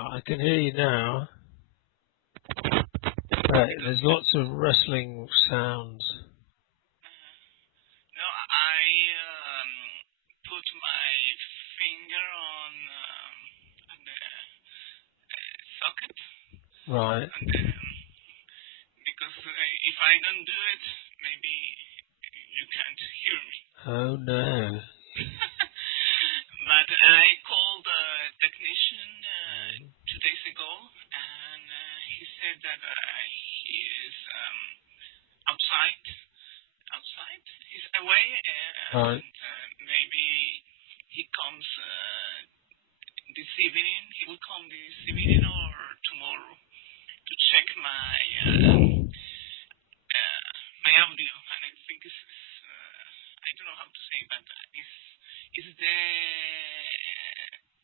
I can hear you now. Right, there's lots of rustling sounds. No, I put my finger on the socket, Right. because if I don't do it, maybe you can't hear me. Oh no. But I called a technician 2 days ago, and he said that he is outside. He's away, Right. and maybe he comes this evening. He will come this evening or tomorrow to check my my audio. And I think it's I don't know how to say, but is the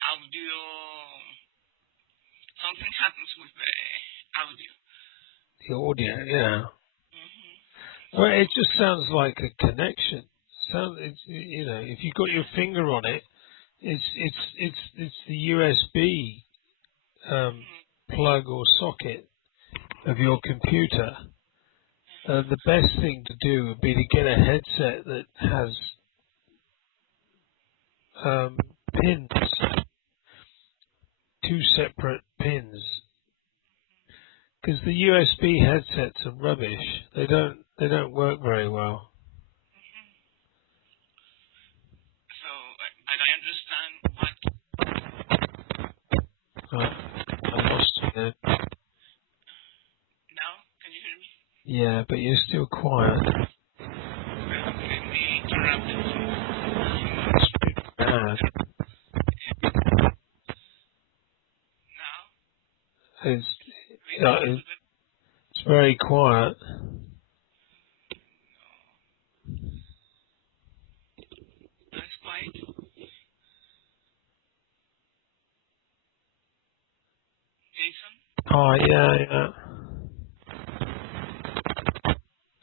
audio? Something happens with the audio. The audio, yeah. Mm-hmm. Well, it just sounds like a connection. It's, if you got your finger on it, it's the USB plug or socket of your computer. The best thing to do would be to get a headset that has pins, 2 separate pins. Because the USB headsets are rubbish. They don't work very well. So, but I understand what. I lost you there. Now, can you hear me? Yeah, but you're still quiet. Let me interrupt it. It's pretty bad. Now? It's very quiet. That's quiet. Jason? Oh, yeah.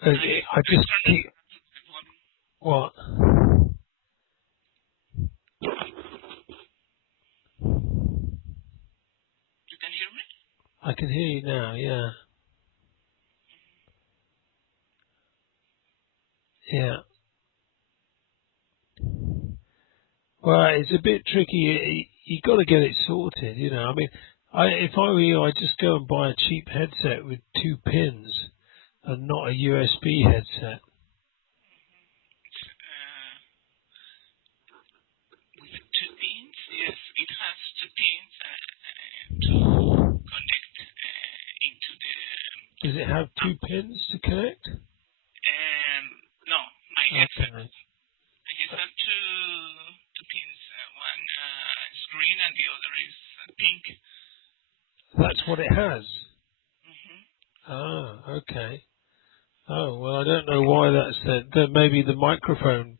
I just keep... What? You can hear me? I can hear you now, yeah. Yeah. Well, it's a bit tricky. You got to get it sorted, I mean, if I were you, I'd just go and buy a cheap headset with 2 pins and not a USB headset. With 2 pins? Yes, it has 2 pins to connect into the... Does it have 2 pins to connect? No, my headset. Okay. It has two pins. One is green and the other is pink. That's what it has? Mm-hmm. Ah, okay. Oh, well, I don't know why that's that. Maybe the microphone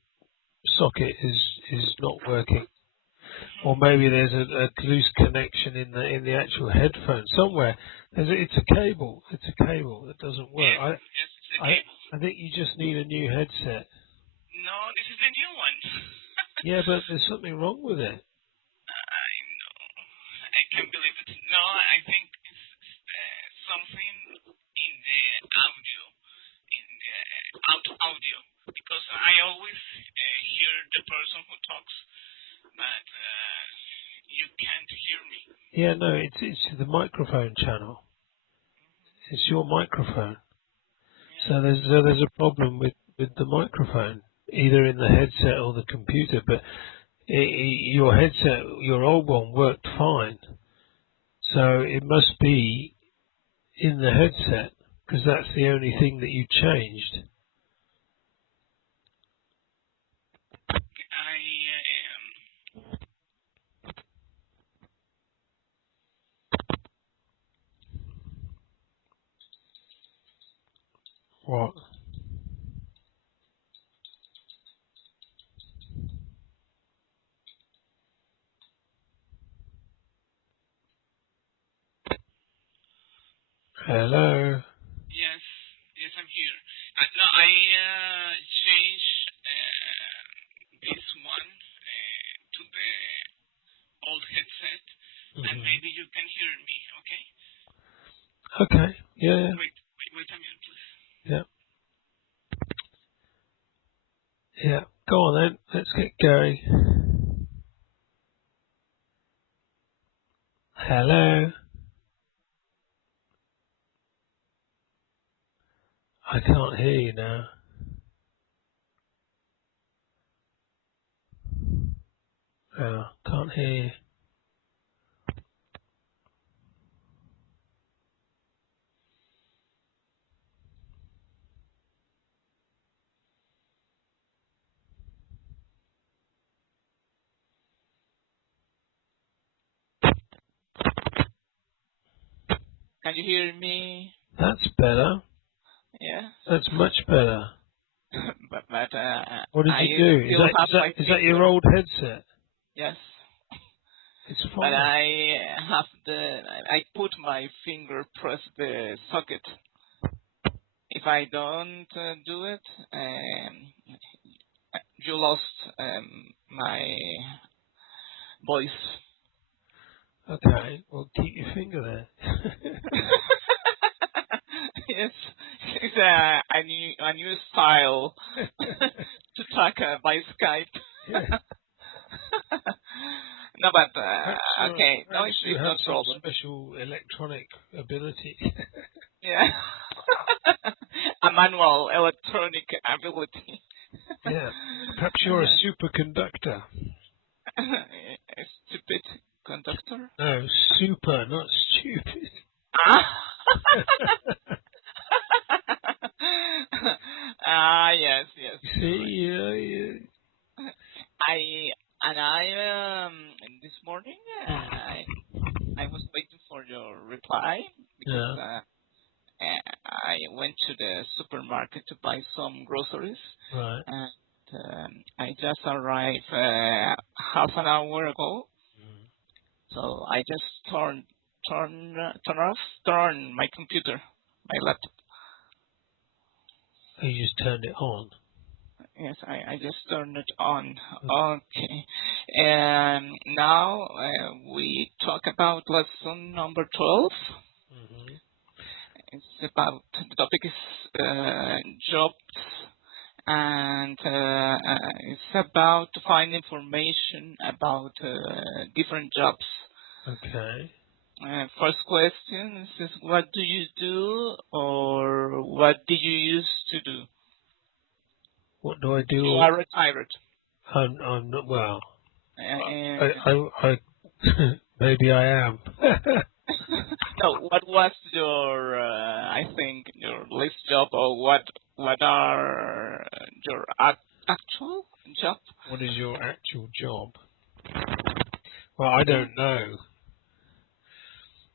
socket is not working, or maybe there's a loose connection in the actual headphone somewhere. It's a cable. It's a cable that doesn't work. Yes, it's a cable. I think you just need a new headset. No, this is the new one. Yeah, but there's something wrong with it. I know. I can't believe it. No, I think it's something in the audio, in the audio, because I always hear the person who talks, but you can't hear me. Yeah, no, it's the microphone channel. It's your microphone. Yeah. So there's a problem with the microphone, either in the headset or the computer. But your headset, your old one, worked fine. So it must be in the headset, because that's the only thing that you changed. What? Hello? Yes, I'm here. No, I changed this one to the old headset, and maybe you can hear me. Okay. Okay. Yeah. Wait a minute, please. Yeah. Yeah. Go on then. Let's get going. Hello. I can't hear you now. Oh, can't hear you. Can you hear me? That's better. Yeah. That's much better. but What did I you do? still have my Is that your finger. old headset? Yes. It's But fine. I put my finger press the socket. If I don't do it, you lost my voice. Okay. Well, keep your finger there. Yes, it's a new style to talk by Skype. Yeah. No, but okay, no, Perhaps you it's have no some problem. special electronic ability. Yeah, a manual electronic ability. Yeah. Perhaps you're a superconductor. A stupid conductor. No, super, not stupid. Yes, yes. See, yeah. I this morning I was waiting for your reply because Yeah. I went to the supermarket to buy some groceries, Right. and I just arrived half an hour ago. So I just turn my computer, my laptop. You just turned it on. Yes, I just turned it on. Okay. And now we talk about lesson number 12. Mm-hmm. It's about, the topic is jobs, and it's about to find information about different jobs. Okay. First question is what do you do, or what did you used to do? What do I do? You are retired. I'm not, well, Uh, I maybe I am. no, what was your, I think, your last job, or what are your actual job? What is your actual job? Well, I don't know.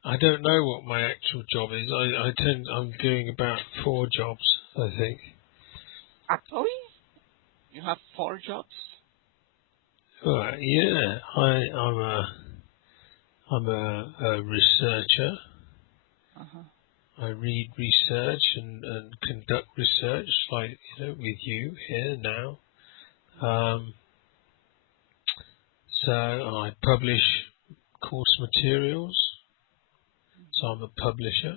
I don't know what my actual job is. I'm doing about 4 jobs, I think. Actually, you have 4 jobs? Right, yeah. I'm a researcher. Uh-huh. I read research and conduct research, like with you here now. So I publish course materials. So I'm a publisher,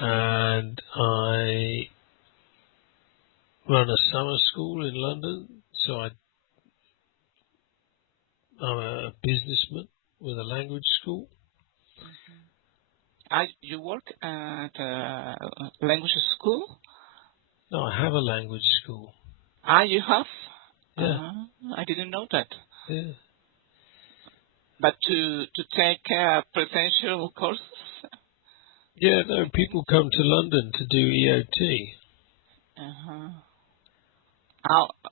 and I run a summer school in London. So I'm a businessman with a language school. You work at a language school? No, I have a language school. You have? Yeah, I didn't know that. yeah. But to take presential courses? Yeah, no, people come to London to do EOT. Uh-huh.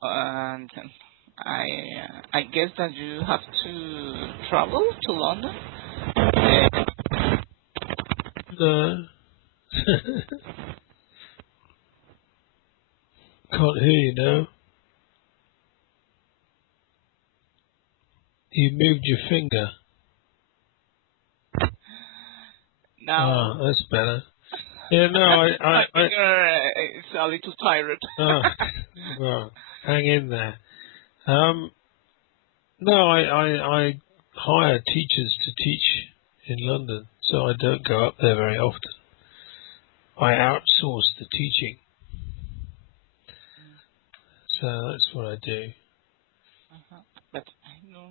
And I guess that you have to travel to London. No. Can't hear you now. You moved your finger. Now, That's better. Yeah, no, my finger is a little tired. well, hang in there. No, hire teachers to teach in London, so I don't go up there very often. I outsource the teaching, so that's what I do. But I know.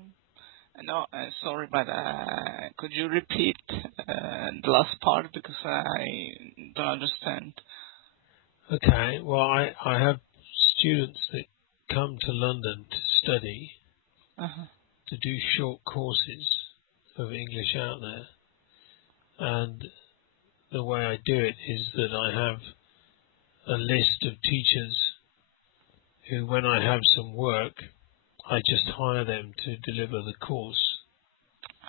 No, sorry, but could you repeat the last part because I don't understand. Okay, well, I have students that come to London to study, to do short courses of English out there, and the way I do it is that I have a list of teachers who, when I have some work, I just hire them to deliver the course.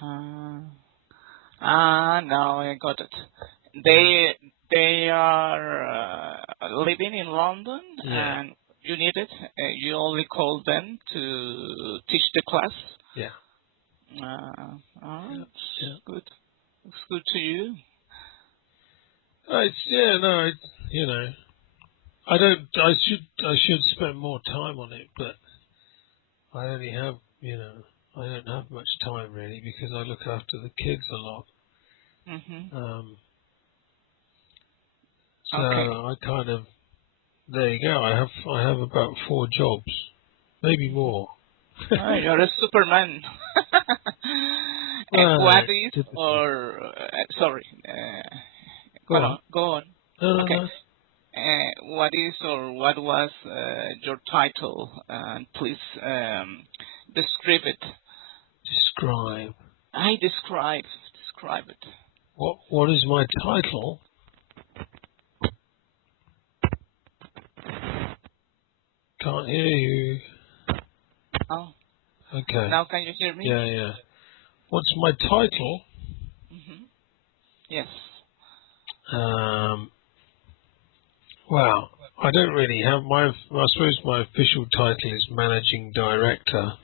Now I got it. They are living in London, Yeah. and you need it. You only call them to teach the class. Yeah. It's Yeah. good. It's good to you. You know, I don't. I should spend more time on it, but I only have, I don't have much time really because I look after the kids a lot. So Okay. I kind of, there you go. I have about 4 jobs, maybe more. You're a Superman. And what is, or sorry, Go on. go on. No, Okay. no. What is or what was your title? Please describe it. Describe. Describe it. What is my title? Can't hear you. Oh. Okay. Now can you hear me? Yeah. What's my title? Yes. Well, I don't really have I suppose my official title is Managing Director.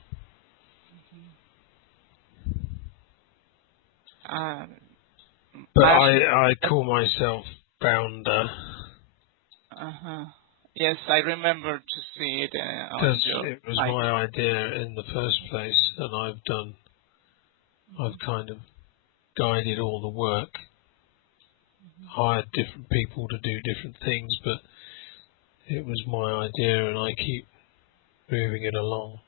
But I call myself Founder. Yes, I remember to see it on Because your it was site. my idea in the first place, and I've kind of guided all the work, hired different people to do different things, but it was my idea, and I keep moving it along.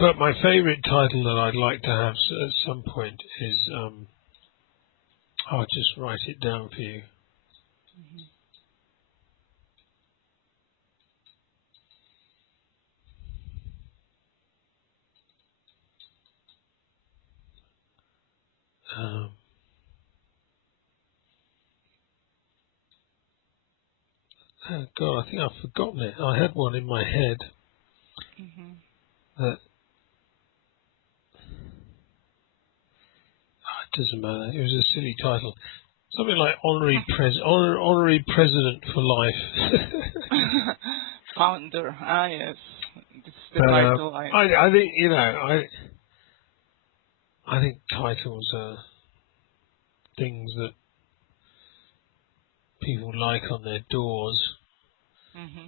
But my favourite title that I'd like to have at some point is, I'll just write it down for you. Oh God, I think I've forgotten it. I had one in my head that it doesn't matter. It was a silly title, something like honorary president for life. Founder. Yes, this is the title. I think I think titles are things that people like on their doors.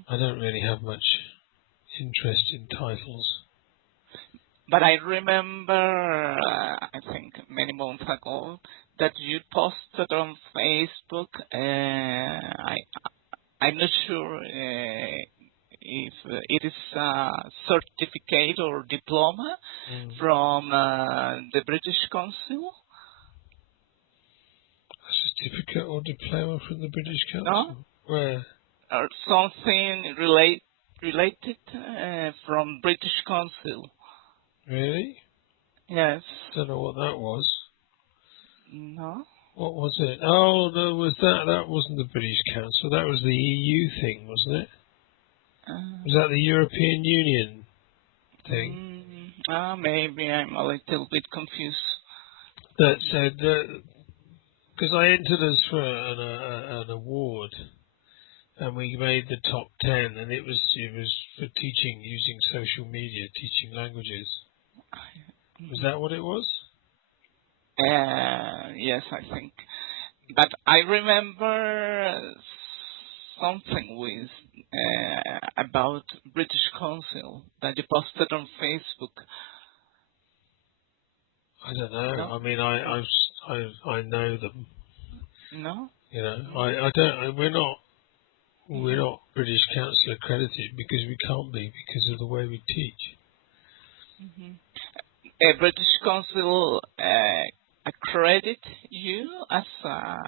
I don't really have much interest in titles. But I remember, I think many months ago, that you posted on Facebook. I'm not sure if it is a certificate or diploma from the British Council. A certificate or diploma from the British Council? No? Where? Or something related from British Council. Really? Yes. Don't know what that was. No? What was it? Oh, no, was that? That wasn't the British Council. That was the EU thing, wasn't it? Was that the European Union thing? Maybe I'm a little bit confused. That said, because I entered us for an award, and we made the top 10, and it was for teaching using social media, teaching languages. Was that what it was? Yes, I think. But I remember something with about British Council that you posted on Facebook. I don't know. No? I mean, I know them. No? You know, Mm-hmm. I don't. We're Mm-hmm. not British Council accredited because we can't be because of the way we teach. Mm-hmm. A British Council accredit you as No,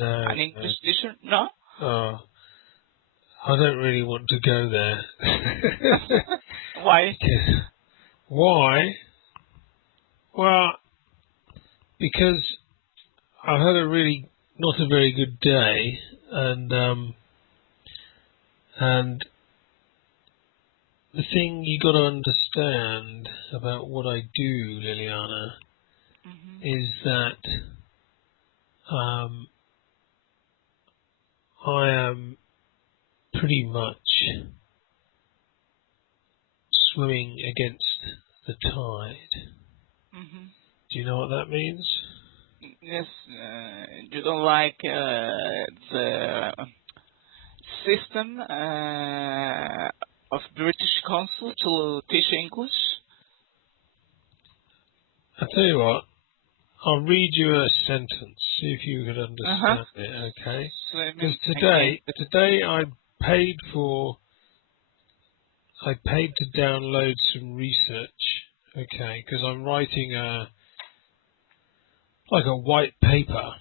an English teacher? No? no. I don't really want to go there. Why? Why? Well, because I had a really not a very good day, and the thing you got to understand about what I do, Liliana, Mm-hmm. is that I am pretty much swimming against the tide. Mm-hmm. Do you know what that means? Yes, you don't like the system of British Council to teach English? I'll tell you what, I'll read you a sentence, see if you can Uh-huh. understand it, okay? Because Swimming again. today I paid to download some research, okay? Because I'm writing like a white paper.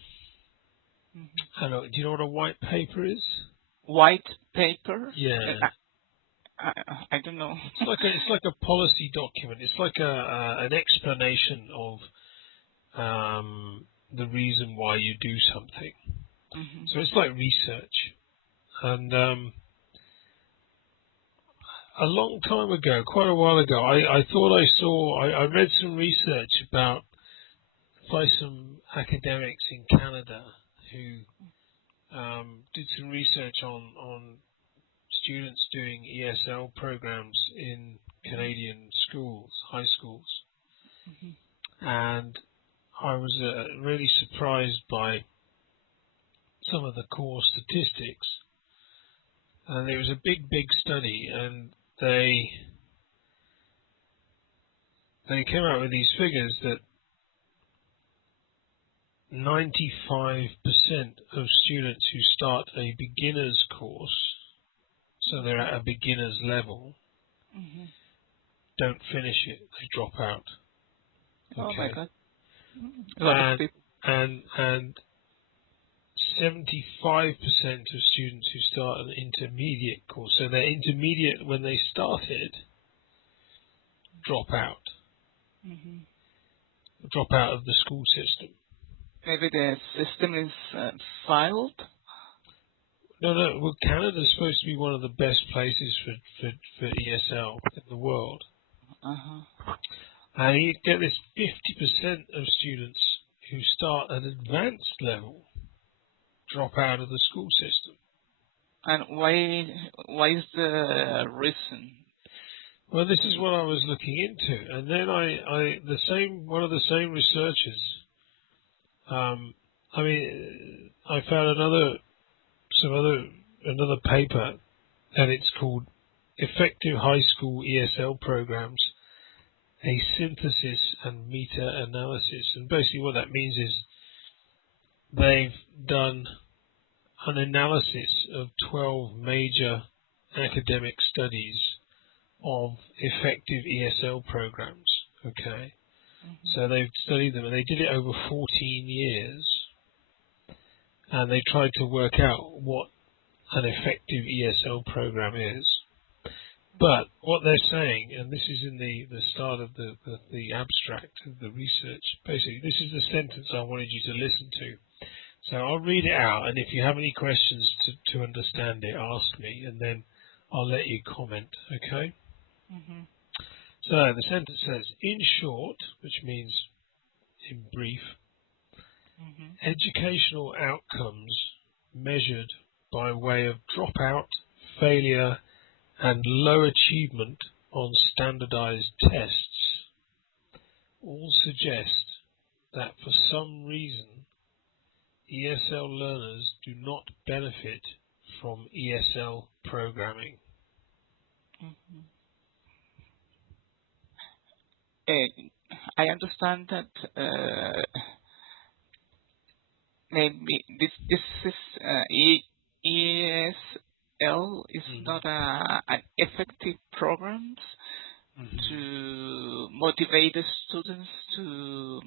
Mm-hmm. Do you know what a white paper is? White paper? Yeah. I don't know. It's like a policy document. It's like an explanation of the reason why you do something. Mm-hmm. So it's like research. And a long time ago, quite a while ago, I thought I read some research by some academics in Canada who did some research on students doing ESL programs in Canadian schools, high schools. Mm-hmm. And I was really surprised by some of the core statistics. And it was a big study, and they came out with these figures that 95% of students who start a beginner's course, so they're at a beginner's level, Mm-hmm. don't finish it. They drop out. Oh my Okay, God. A lot of and people. and 75% of students who start an intermediate course, so they're intermediate when they started, drop out Mm-hmm. of the school system. Maybe the system is filed. No. Well, Canada's supposed to be one of the best places for ESL in the world. Uh-huh. And you get this 50% of students who start at advanced level drop out of the school system. And why is the reason? Well, this is what I was looking into, and then one of the same researchers. I found another paper, and it's called "Effective High School ESL Programs: A Synthesis and Meta-Analysis." And basically, what that means is they've done an analysis of 12 major academic studies of effective ESL programs. Okay, so they've studied them, and they did it over 14 years, and they tried to work out what an effective ESL program is. But what they're saying, and this is in the start of the abstract of the research, basically, this is the sentence I wanted you to listen to. So I'll read it out, and if you have any questions to understand it, ask me, and then I'll let you comment, okay? Mm-hmm. So the sentence says, in short, which means in brief, Mm-hmm. educational outcomes measured by way of dropout, failure, and low achievement on standardized tests all suggest that for some reason ESL learners do not benefit from ESL programming. Mm-hmm. I understand that maybe this is ESL is not an effective program to motivate the students to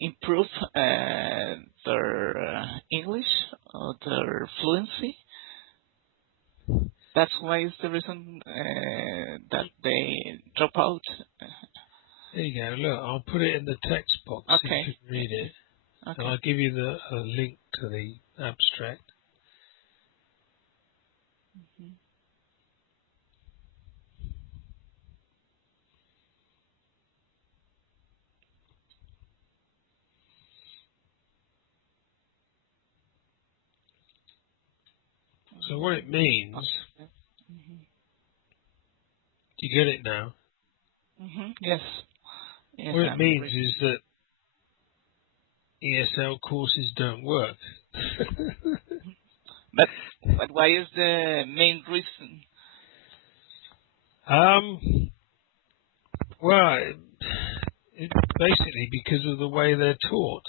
improve their English or their fluency. That's why is the reason that they drop out. There you go. Look, I'll put it in the text box so Okay. you can read it. Okay. And I'll give you a link to the abstract. So what it means, do you get it now? Yes. Yes. What it means is that ESL courses don't work. But why is the main reason? Well, it's basically because of the way they're taught.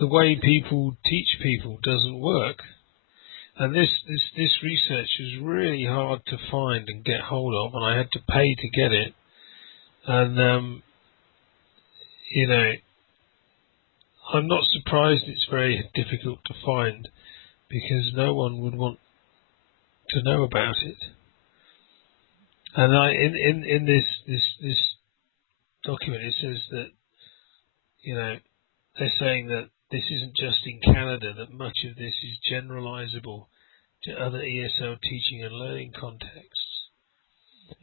The way people teach people doesn't work, and this research is really hard to find and get hold of, and I had to pay to get it. And you know, I'm not surprised it's very difficult to find because no one would want to know about it. And in this document it says that, you know, they're saying that this isn't just in Canada, that much of this is generalizable to other ESL teaching and learning contexts.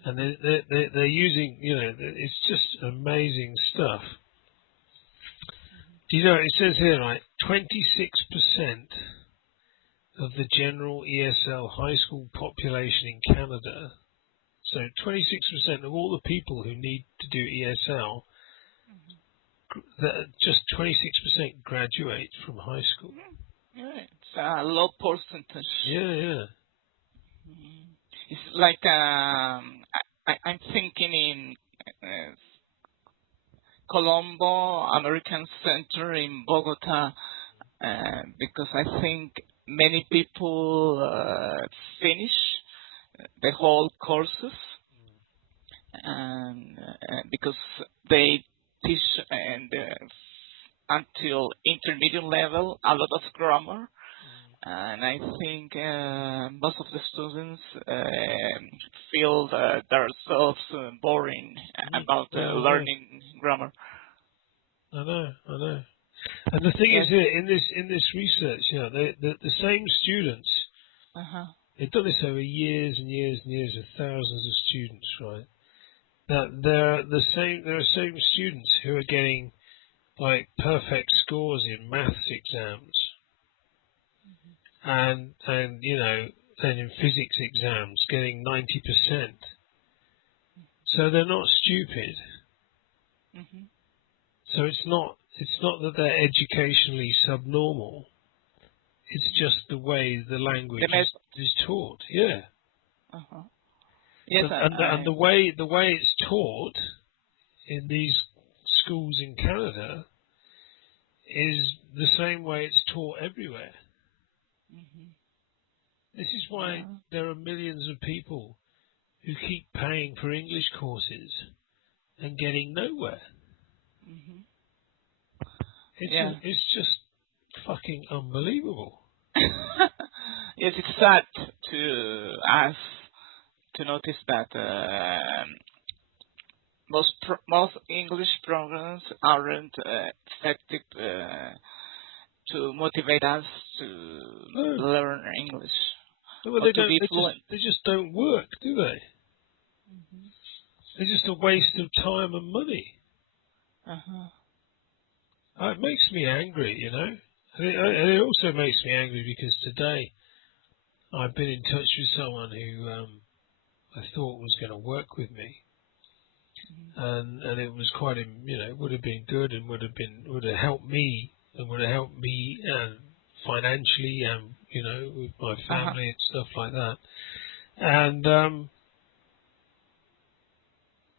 And they're using, you know, it's just amazing stuff. Do you know, it says here, right, 26% of the general ESL high school population in Canada, so 26% of all the people who need to do ESL, just 26% graduate from high school. It's a low percentage. Yeah. It's like I'm thinking in Colombo American Center in Bogota, because I think many people finish the whole courses, and because they teach and until intermediate level a lot of grammar, and I think most of the students feel themselves boring about learning grammar. I know. And the thing is, here in this research, you know, the same students, they've done this over years and years and years with thousands of students, right? That there are same students who are getting like perfect scores in maths exams, and you know, and in physics exams getting 90%. So they're not stupid. So it's not that they're educationally subnormal. It's just the way the language is taught. Yeah. Yes, and the way it's taught in these schools in Canada is the same way it's taught everywhere. This is why there are millions of people who keep paying for English courses and getting nowhere. It's just fucking unbelievable. Yes, it's sad to us to notice that most English programs aren't effective to motivate us to learn English. Well, they just don't work, do they? They're just a waste of time and money. It makes me angry, you know. And it also makes me angry because today I've been in touch with someone who I thought was going to work with me, and it was quite, you know, would have been good and would have helped me financially and, you know, with my family and stuff like that. And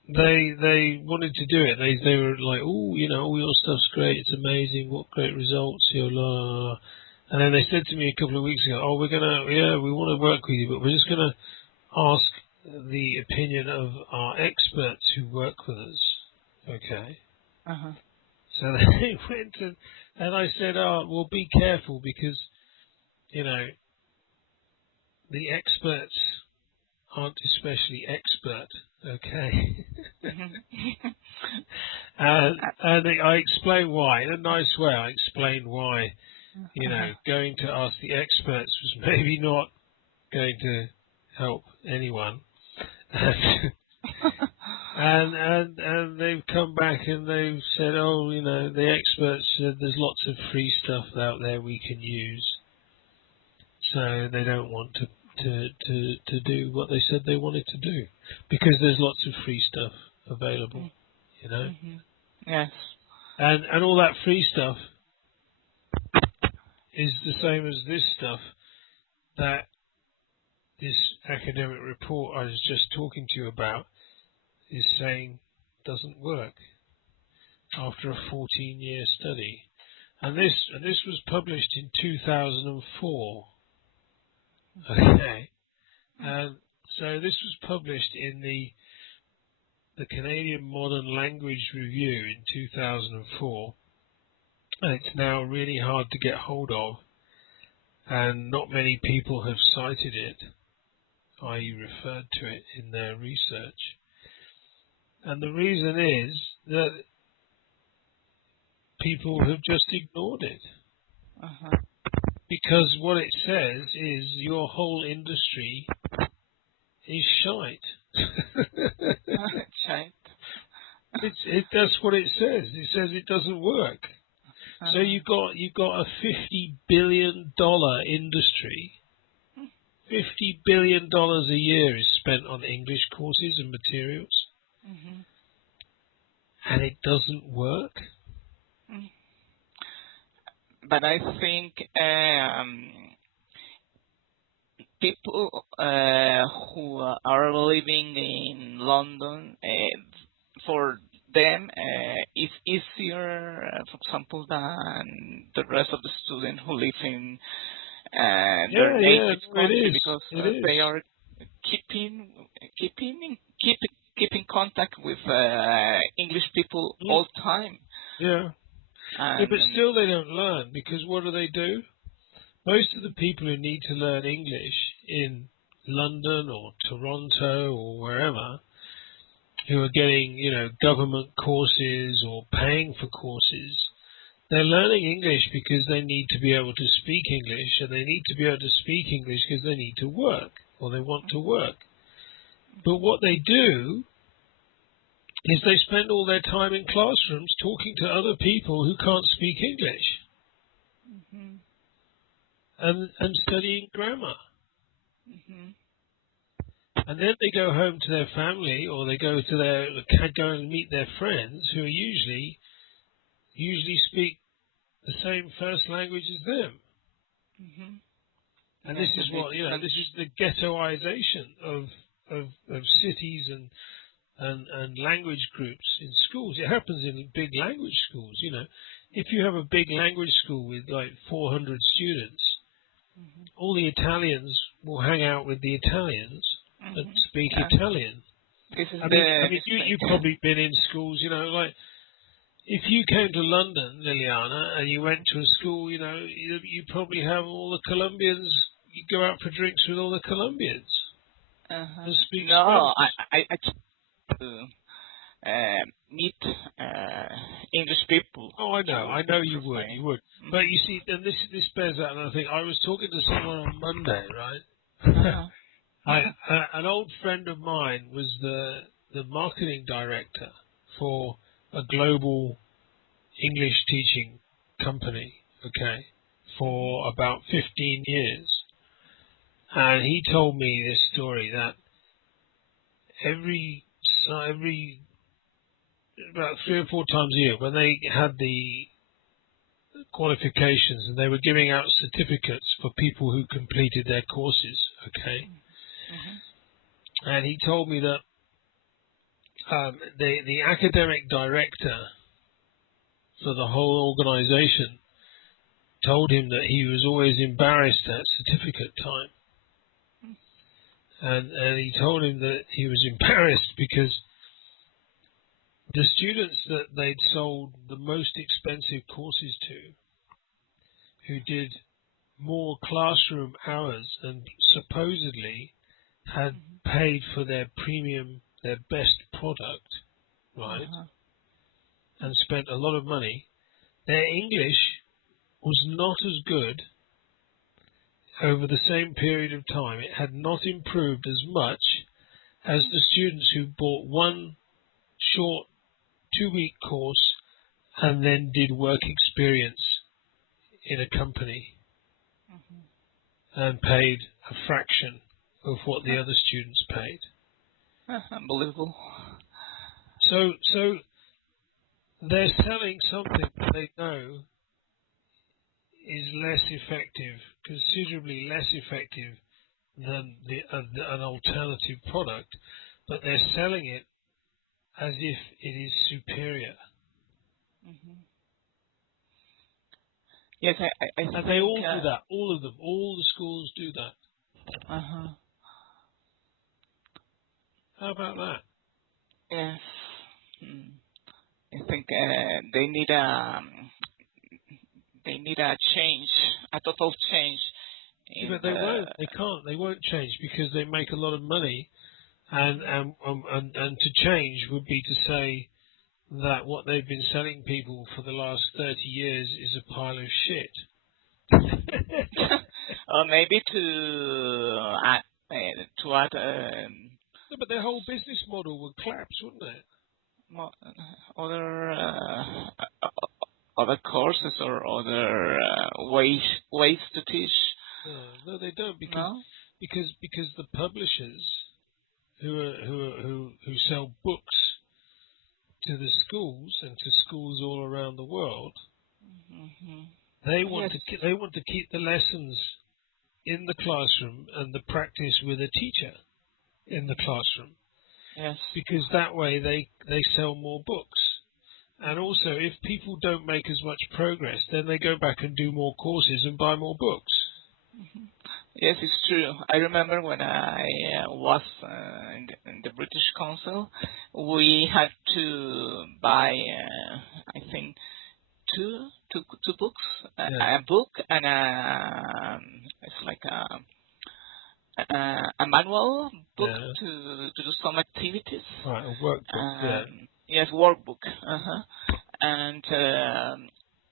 they wanted to do it. They were like, oh, you know, all your stuff's great. It's amazing. What great results. You know, la, la, la. And then they said to me a couple of weeks ago, oh, we want to work with you, but we're just gonna ask the opinion of our experts who work with us. Okay. Uh-huh. So they went and I said, oh, well, be careful because, you know, the experts aren't especially expert. Okay. Mm-hmm. And I explained why, in a nice way. I explained why, you know, Uh-huh. going to ask the experts was maybe not going to help anyone. And they've come back and they've said, oh, you know, the experts said there's lots of free stuff out there we can use, so they don't want to do what they said they wanted to do because there's lots of free stuff available, you know, Mm-hmm. Yes. and all that free stuff is the same as this stuff that this academic report I was just talking to you about is saying doesn't work after a 14-year study. And this was published in 2004. Okay. And so this was published in the Canadian Modern Language Review in 2004. And it's now really hard to get hold of, and not many people have cited it, i.e. referred to it in their research. And the reason is that people have just ignored it. Uh-huh. Because what it says is your whole industry is shite. Right. That's what it says. It says it doesn't work. So Uh-huh. you've got a $50 billion industry. $50 billion a year is spent on English courses and materials, Mm-hmm. and it doesn't work. But I think people who are living in London, for them, it's easier, for example, than the rest of the students who live in their Yeah, yeah, native no, it country, is. because It is. they are keeping keeping keep keeping contact with English people Mm, all the time. yeah. Yeah, but And still they don't learn because what do? Most of the people who need to learn English in London or Toronto or wherever, who are getting, you know, government courses or paying for courses, they're learning English because they need to be able to speak English, and they need to be able to speak English because they need to work or they want to work. But what they do is they spend all their time in classrooms talking to other people who can't speak English mhm, and studying grammar. mhm, And then they go home to their family, or they go and meet their friends who are usually speak the same first language as them. mhm. And Yes, this is what, you know, this is the ghettoization of cities and language groups in schools. It happens in big language schools, you know. If you have a big language school with like 400 students, all the Italians will hang out with the Italians and speak Yeah, Italian. this is I the mean, you've mistake. probably been in schools, you know, like if you came to London, Liliana, and you went to a school, you know, you probably have all the Colombians. You go out for drinks with all the Colombians Uh-huh. and speak No, Spanish. I try to meet English people Oh, I know. to I know you improve would. my. You would. But you see, then this bears out another thing. I was talking to someone on Monday, right? Uh-huh. An old friend of mine was the marketing director for a global English teaching company. Okay, for about 15 years, and he told me this story that every about 3 or 4 times a year when they had the qualifications and they were giving out certificates for people who completed their courses, okay? Mhm. And he told me that the academic director for the whole organisation told him that he was always embarrassed at certificate time, and he told him that he was embarrassed because the students that they'd sold the most expensive courses to, who did more classroom hours and supposedly had paid for their premium, their best product, right, and spent a lot of money, their English was not as good over the same period of time. It had not improved as much as the students who bought one short 2-week course and then did work experience in a company and paid a fraction of what the other students paid. Unbelievable. So they're selling something that they know is less effective, considerably less effective than an alternative product, but they're selling it as if it is superior. Yes, I And think they all do that. All of them. All the schools do that. How about that? Yes. I think they need a change, a total change. Yeah, but they won't. They can't. They won't change because they make a lot of money, and to change would be to say that what they've been selling people for the last 30 years is a pile of shit. Or maybe to add. No, but their whole business model would collapse, wouldn't it? Other courses or other ways to teach. No, they don't, because the publishers who sell books to the schools and to schools all around the world, they want to keep the lessons in the classroom and the practice with a teacher in the classroom. Yes. Because that way they sell more books. And also, if people don't make as much progress, then they go back and do more courses and buy more books. Yes, it's true. I remember when I was in the British Council, we had to buy, I think, two books, a book and it's like a manual book to do some activities. Right, a workbook. Yes, workbook. And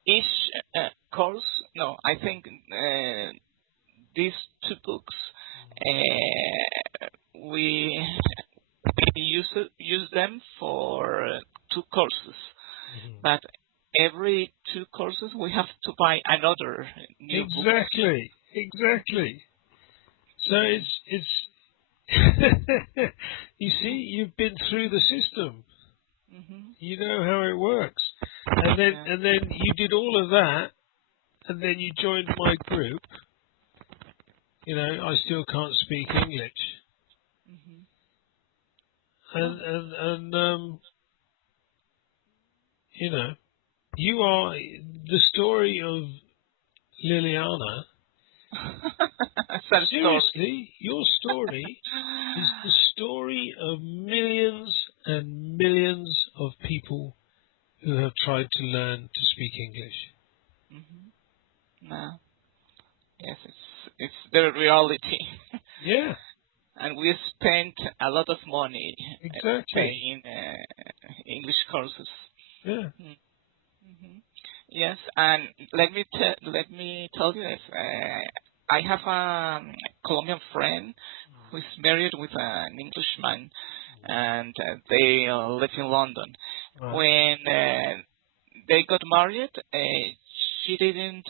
each course, no, I think these two books we use them for 2 courses, but every 2 courses we have to buy another new book. Exactly. So it's you see, you've been through the system. You know how it works, and then you did all of that, and then you joined my group. You know, I still can't speak English, and you know, you are the story of Liliana. Seriously, your story is the story of millions and millions of people who have tried to learn to speak English. No. Yes, it's the reality. Yeah. And we spent a lot of money paying English courses. Yeah. Yes, and let me tell you this. I have a Colombian friend who is married with an Englishman, and they live in London. Right. When they got married, she didn't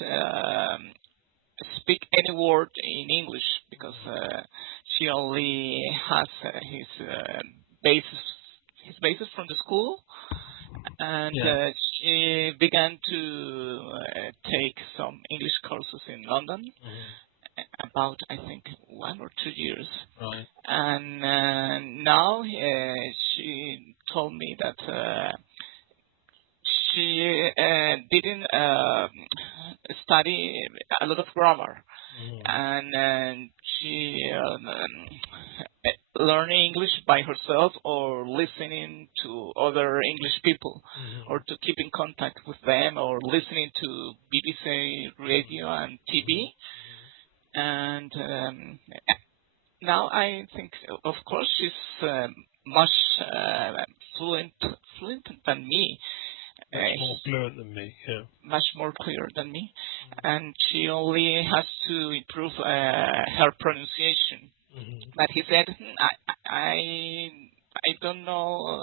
speak any word in English because she only has his basis from the school, and she began to take some English courses in London. About, I think, 1 or 2 years. Right. And now she told me that she didn't study a lot of grammar, and she learned English by herself or listening to other English people, or to keep in contact with them, or listening to BBC radio and TV. And now I think, of course, she's much fluent than me. Much more fluent than me, yeah. Much more clear than me. And she only has to improve her pronunciation. But he said, I don't know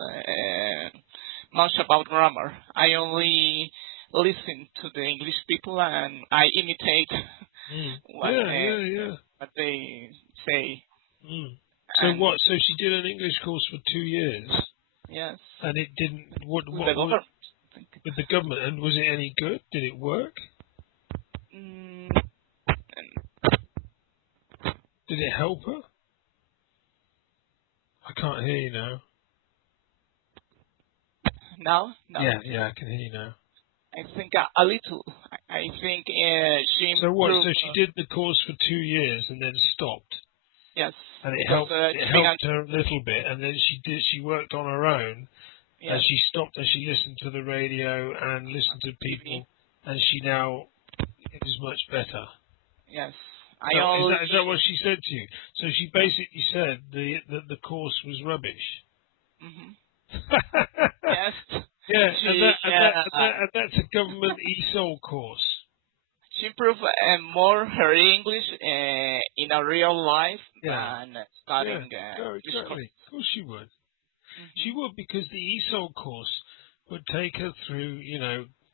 much about grammar. I only listen to the English people and I imitate what they say. So what? So she did an English course for 2 years? Yes. And it didn't... With the government. With the government. And was it any good? Did it work? Did it help her? I can't hear you now. Now? Yeah, I can hear you now. I think a little. I think she improved. So what? So she did the course for 2 years and then stopped? Yes. And it helped her a little bit, and then she worked on her own. Yes. And she stopped and she listened to the radio and listened to people, and she now is much better. Yes. Is that what she said to you? So she basically said that the course was rubbish. Yes. Yeah, and that's a government ESOL course. She improved more her English in a real life than studying exactly. Of course she would. She would, because the ESOL course would take her through,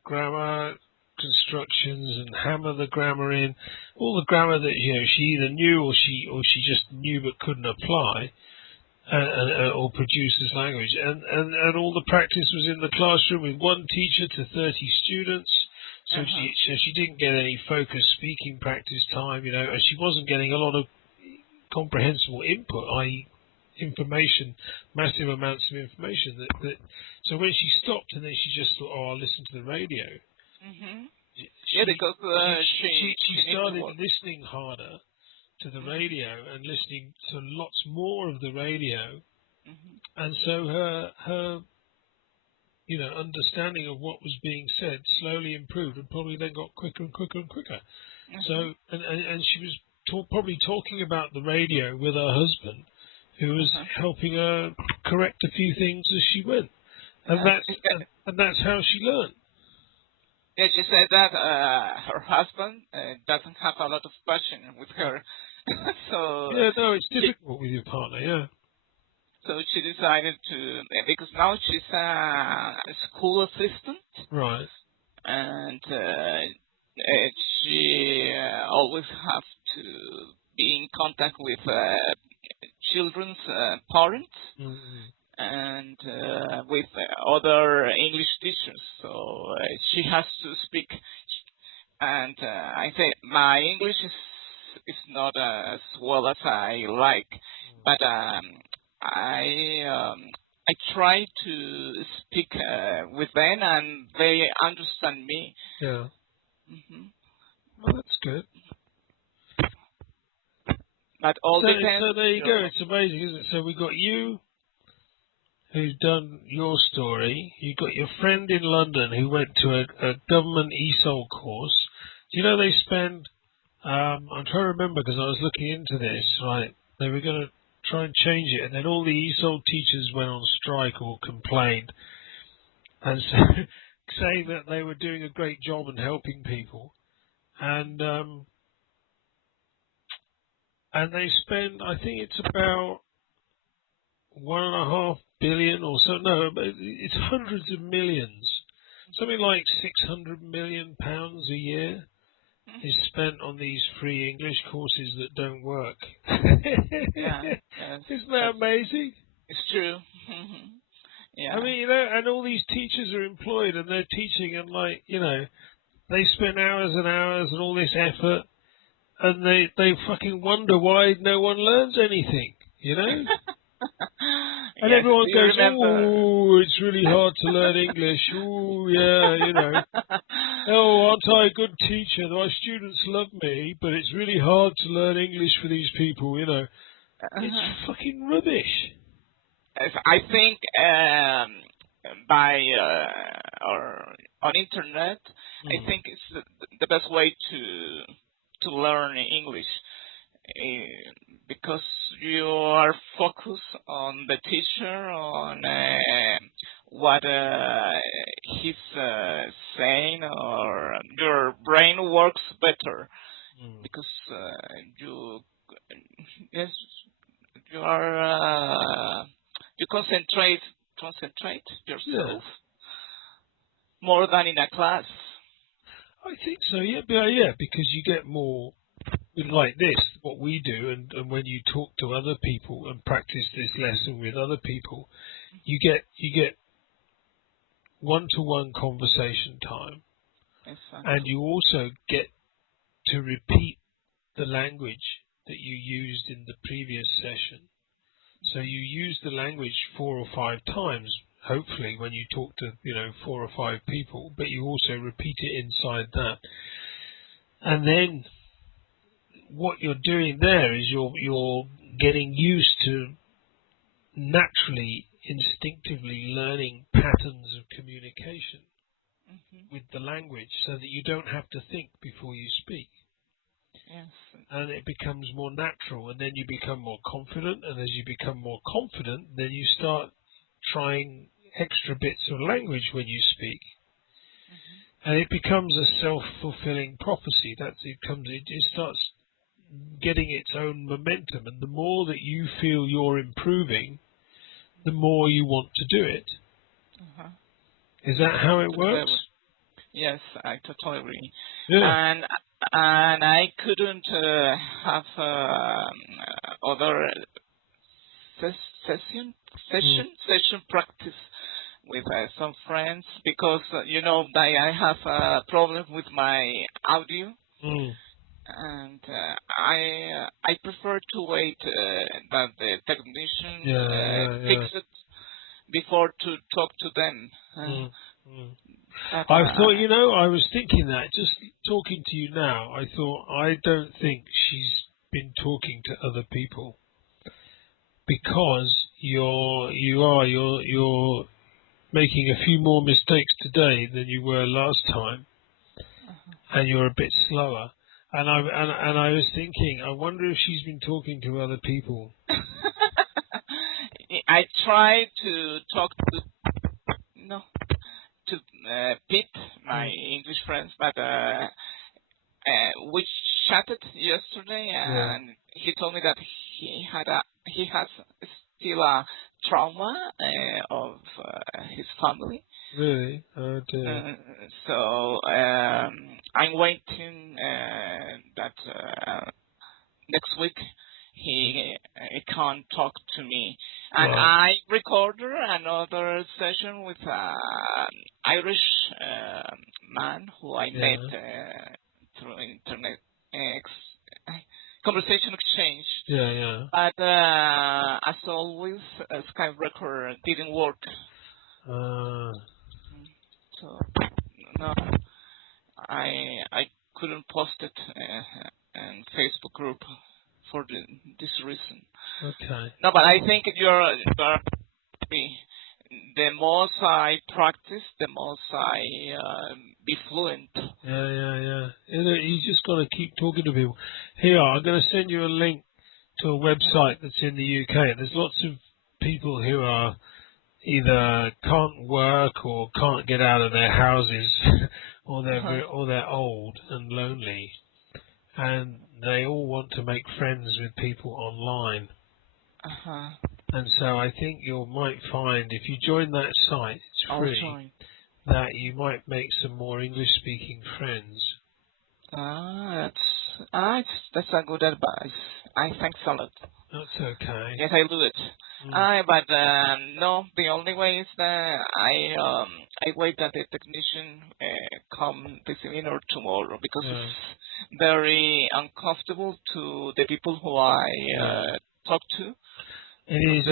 grammar, constructions, and hammer the grammar in, all the grammar that she either knew or she just knew but couldn't apply, or produce as language, and all the practice was in the classroom with one teacher to 30 students. So she didn't get any focused speaking practice time, and she wasn't getting a lot of comprehensible input, i.e. information, massive amounts of information. So when she stopped and then she just thought, I'll listen to the radio. Because she started listening harder to the radio and listening to lots more of the radio, and so her understanding of what was being said slowly improved, and probably then got quicker and quicker and quicker. So and she was probably talking about the radio with her husband, who was helping her correct a few things as she went, and that's how she learned. Yeah, she said that her husband doesn't have a lot of passion with her, so it's difficult with your partner, yeah. So she decided to, because now she's a school assistant, right, and she always has to be in contact with children's parents and with other English teachers. So she has to speak, and I say my English is not as well as I like, but I try to speak with them, and they understand me. Yeah. Well, that's good. But all depends. So there you go. It's amazing, isn't it? So we got you, who's done your story. You got your friend in London who went to a government ESOL course. Do you know they spend? I'm trying to remember because I was looking into this. Right, they were going to try and change it, and then all the ESOL teachers went on strike or complained, and so saying that they were doing a great job and helping people, and they spend, I think it's about $1.5 billion or so. No, it's hundreds of millions. Something like £600 million a year is spent on these free English courses that don't work. Isn't that amazing? It's true. Yeah. I mean, and all these teachers are employed and they're teaching, and they spend hours and hours and all this effort, and they fucking wonder why no one learns anything, And Yes. everyone Do you goes, remember? oh, it's really hard to learn English. Oh, yeah, you know. Oh, aren't I a good teacher? My students love me, but it's really hard to learn English for these people, you know. It's Uh-huh. fucking rubbish. I think by or on internet, I Mm. think it's the best way to learn English, because you are focused on the teacher, on what he's saying, or your brain works better Mm. because you yes you are you concentrate Yeah, yourself more than in a class. I think so. Yeah, yeah, because you get more like this, what we do, and when you talk to other people and practice this lesson with other people, you get one-to-one conversation time, and Exactly. you also get to repeat the language that you used in the previous session. So you use the language 4 or 5 times, hopefully, when you talk to, 4 or 5 people, but you also repeat it inside that. And then what you're doing there is you're getting used to naturally, instinctively learning patterns of communication Hmm. with the language so that you don't have to think before you speak. Yes. And it becomes more natural, and then you become more confident, and as you become more confident, then you start trying extra bits of language when you speak, and it becomes a self-fulfilling prophecy. It starts getting its own momentum, and the more that you feel you're improving, the more you want to do it. Uh-huh. Is that how I it totally works? agree. Yes, I totally agree. Yeah. And I couldn't have other ses- session Mm. session practice with some friends because that I have a problem with my audio, Mm. and I prefer to wait that the technician Yeah, yeah, fix yeah. it before to talk to them. Mm. Mm. But I thought, I was thinking that, just talking to you now, I thought, I don't think she's been talking to other people because you're making a few more mistakes today than you were last time, and you're a bit slower. And I was thinking, I wonder if she's been talking to other people. I try to talk to no to Pete, my Mm. English friends, but we chatted yesterday, Yeah, and he told me that he has still a trauma of his family. really? Oh dear. Uh, so I'm waiting that next week he can't talk to me, and Right. I recorded another session with an Irish man who I met Yeah, through internet conversation exchange. yeah, yeah. But as always, Skype record didn't work. Uh, So no, I couldn't post it in Facebook group for this reason. okay. No, but I think you're the more I practice, the more I be fluent. Yeah, yeah, yeah. You just got to keep talking to people. Here, I'm going to send you a link to a website that's in the UK. There's lots of people who are either can't work or can't get out of their houses, or Uh-huh. they're old and lonely, and they all want to make friends with people online. Uh-huh. And so I think you might find if you join that site, it's I'll free, join. that you might make some more English-speaking friends. That's a good advice. I thanks a lot. That's okay. Yes, I'll do it. Mm. But no, the only way is that I wait that the technician come this evening or tomorrow because Yeah, it's very uncomfortable to the people who I yeah. talk to. It because is.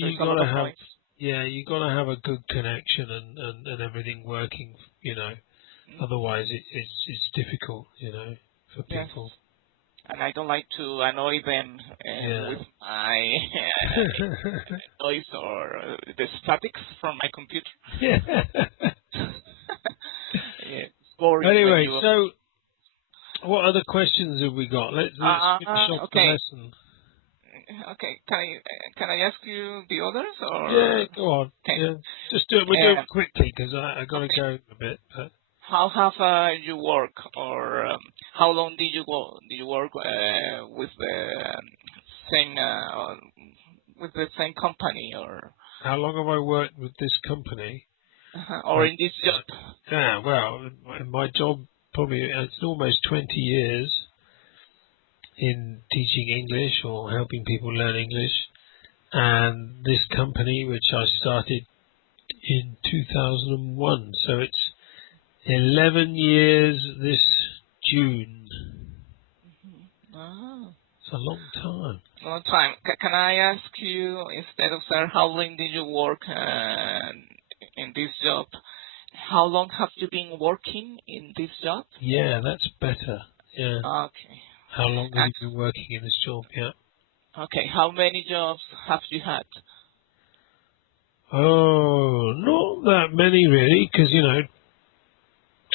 there's You a lot gotta of have. noise. Yeah, you gotta have a good connection and everything working. You know, Hmm. otherwise it's difficult. You know, for Yes. people. And I don't like to annoy them Yeah. with my noise or the statics from my computer. Yeah. Yeah, it's boring when Anyway, you. so what other questions have we got? Let's finish off the Okay, lesson. okay. Can I ask you the others Yeah, or go on. okay? Yeah, just do it. We'll do it Um, quickly because I got to okay. go in a bit. But How have you work or how long did you go? Did you work with the same company how long have I worked with this company? or Uh, in this job? yeah, well, my job probably it's almost 20 years in teaching English or helping people learn English. And this company, which I started in 2001, so it's 11 years this June. Ah, It's a long time. long time. Can I ask you instead of sir, how long did you work in this job? How long have you been working in this job? Yeah, that's better. Yeah. Okay. How long have And, you been working in this job? Yeah. okay. How many jobs have you had? Oh, not that many really, because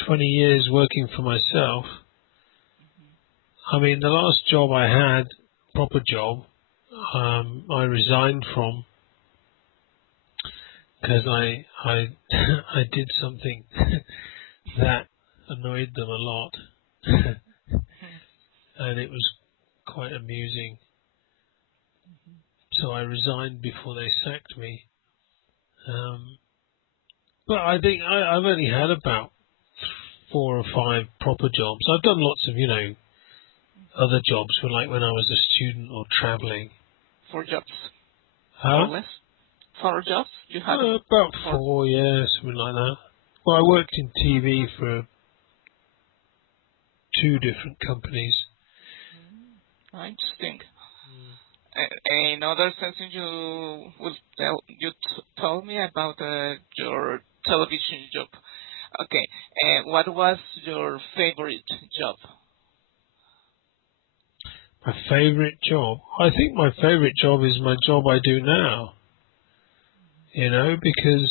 20 years working for myself. I mean, the last job I had, proper job, I resigned from because I I did something that annoyed them a lot, and it was quite amusing. So I resigned before they sacked me. Um, but I think I've only had about 4 or 5 proper jobs. I've done lots of other jobs, for like when I was a student or travelling. 4 jobs, more Huh? or less. 4 jobs you had About for. 4, yeah, something like that. Well, I worked in TV for 2 different companies. Interesting. In other sense, you told me about your television job. Okay, what was your favorite job? My favourite job? I think my favourite job is my job I do now. Because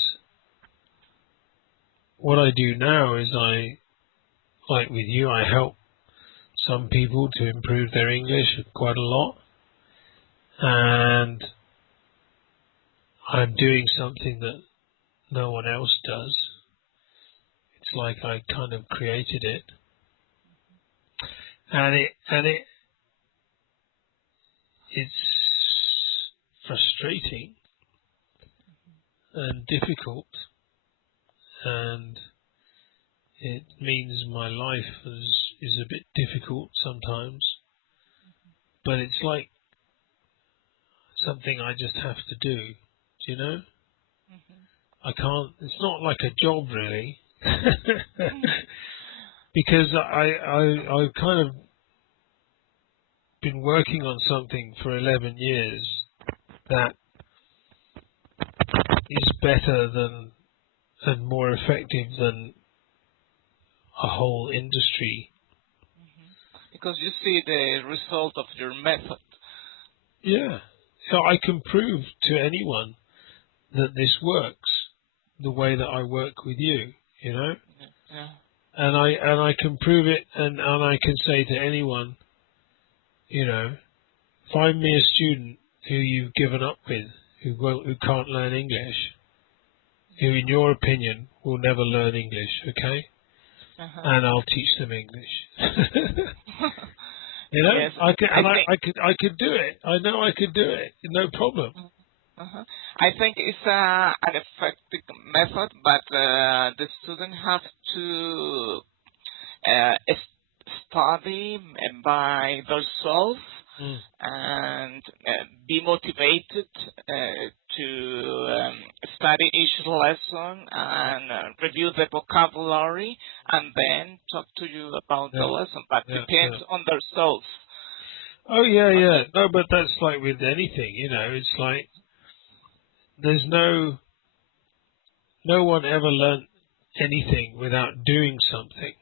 what I do now is like with you, I help some people to improve their English quite a lot. And I'm doing something that no one else does. It's like I kind of created it. And it's frustrating and difficult, and it means my life is a bit difficult sometimes, but it's like something I just have to do. Do you know? I can't. It's not like a job really, because I've kind of been working on something for 11 years that is better than and more effective than a whole industry. Because you see the result of your method. Yeah. So I can prove to anyone that this works the way that I work with you. Yeah. And I can prove it, and I can say to anyone, find me a student who you've given up with, who can't learn English, who in your opinion will never learn English, okay? Uh-huh. And I'll teach them English. Yes, I could, I and think. I could do it. I know I could do it, no problem. Uh-huh. I think it's an effective method, but the student have to study by themselves Mm. and be motivated to study each lesson and review the vocabulary and then talk to you about the Yeah, lesson, but yeah, depends yeah. on themselves. Oh yeah, Okay. yeah. No, but that's like with anything, you know. It's like there's no one ever learnt anything without doing something.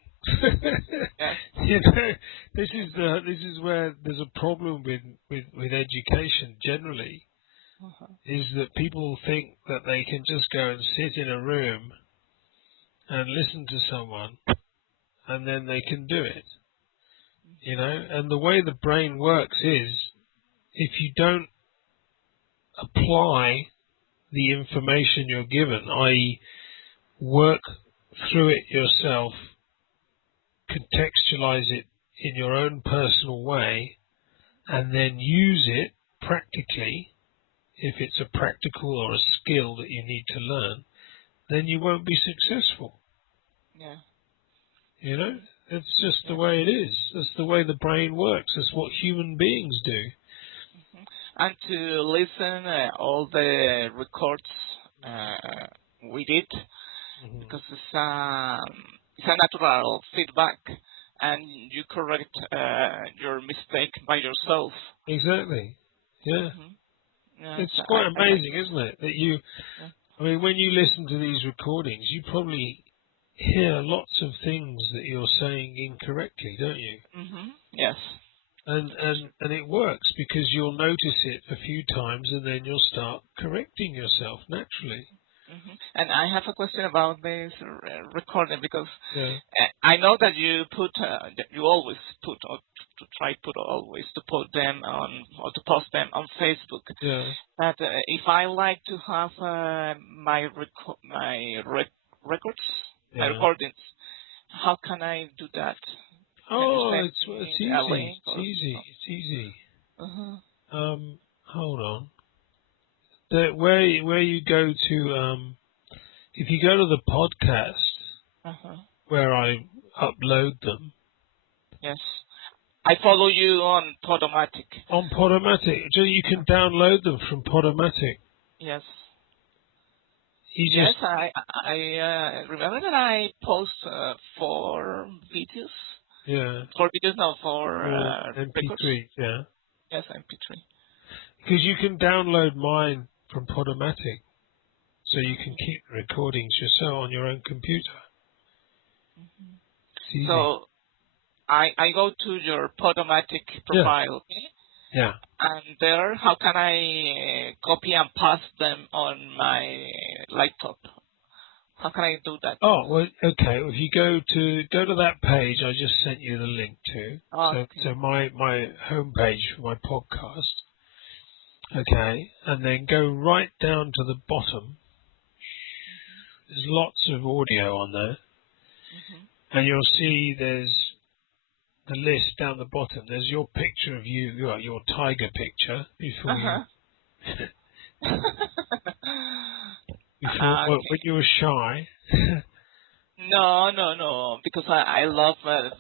Yes. You know, this is where there's a problem with education generally, Uh-huh. is that people think that they can just go and sit in a room and listen to someone and then they can do it. You know, and the way the brain works is if you don't apply the information you're given, i.e., work through it yourself, contextualize it in your own personal way, and then use it practically, if it's a practical or a skill that you need to learn, then you won't be successful. Yeah. You know? It's just the Yeah. way it is. That's the way the brain works. That's what human beings do. And to listen all the records we did, Hmm. because it's a natural feedback, and you correct your mistake by yourself. Exactly. Yeah. Hmm. Yes, It's quite I like amazing, isn't it? That you, it. I mean, when you listen to these recordings, you probably hear lots of things that you're saying incorrectly, don't you? Yes. And it works because you'll notice it a few times and then you'll start correcting yourself naturally. And I have a question about this recording, because Yeah. I know that you put, that you always put, or to try put always to put them on, or to post them on Facebook. Yeah. But if I like to have records, my Yeah. recordings, how can I do that? Can you Oh, send it's me a easy. link It's or easy. so? It's easy. Uh-huh. Hold on. Where you go to if you go to the podcast Uh-huh. where I upload them Yes. I follow you on Podomatic. on Podomatic, so you can download them from Podomatic. Yes. You Yes, just I remember that I post four videos. yeah, Four videos, no, for or records. MP3, yeah, Yes, MP3. because you can download mine from Podomatic, so you can keep the recordings yourself on your own computer. It's easy. So I go to your Podomatic Yeah, profile, okay? yeah. And there, how can I copy and paste them on my laptop? How can I do that? Oh, well, okay. If you go to that page I just sent you the link to, Okay. so my homepage for my podcast, okay, and then go right down to the bottom. There's lots of audio on there, and you'll see there's the list down the bottom. There's your picture of you, your tiger picture before you Uh-huh. before well, Okay. when you were shy. No, no, no, because I love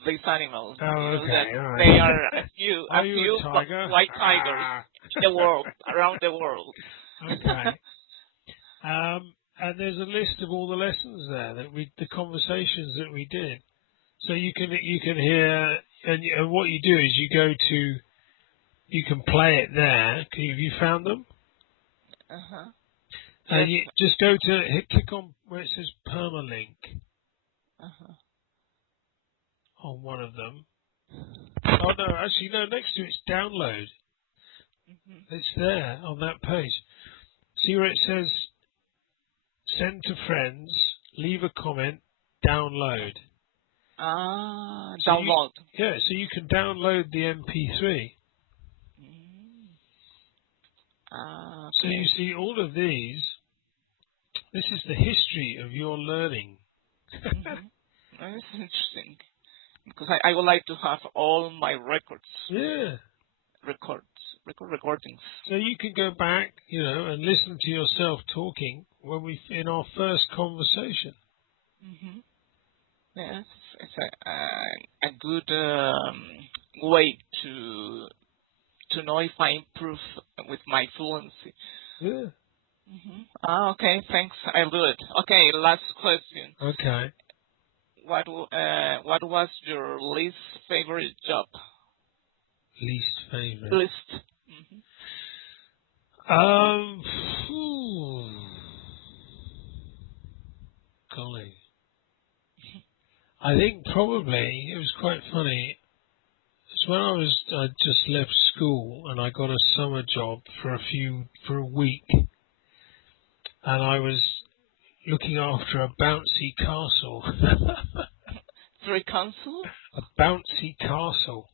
these animals. Oh, You know that okay, all they right. are a Are you a few tiger? white tigers Ah. in the world, around the world. Okay. And there's a list of all the lessons there the conversations that we did. So you can hear, and what you do is you can play it there. Have you found them? Uh-huh. Yes. And you just click on where it says permalink Uh-huh. on one of them. Oh no, actually no, next to it's download. It's there on that page. See where it says send to friends, leave a comment, download. So Download. so you can download the MP3. Mm. So you Okay. see all of these. This is the history of your learning. That's interesting, because I would like to have all my Yeah. recordings. So you can go back, and listen to yourself talking in our first conversation. Yes, it's a good way to know if I improve with my fluency. Yeah. Okay, thanks. I'll do it. Okay, last question. Okay. What was your least favorite job? Least favorite. List. Phew. Golly. I think probably it was quite funny. It's when I just left school and I got a summer job for a week, and I was looking after a bouncy castle. For a council? A bouncy castle.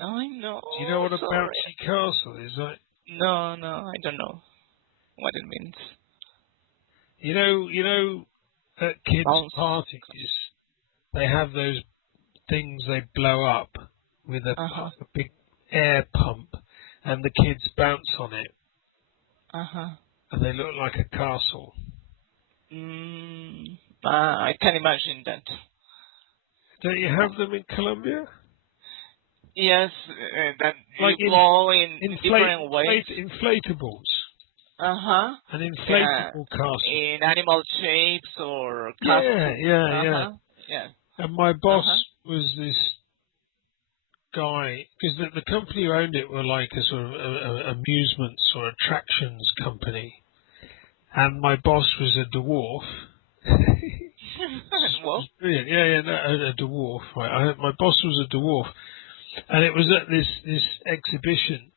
I know. Do you know what a Sorry. bouncy castle is? Like, No, I don't know what it means. you know, at kids' Bounce. parties, they have those things they blow up with a big air pump, and the kids bounce on it, and they look like a castle. I can imagine that. Don't you have them in Colombia? Yes, that Like you blow in different ways. Inflatables. An inflatable castle. In animal shapes or Yeah, castles. yeah. And my boss was this guy, because the company who owned it were like a sort of amusements or attractions company, and my boss was a dwarf. Well, brilliant. Yeah, no, a dwarf. Right. My boss was a dwarf, and it was at this exhibition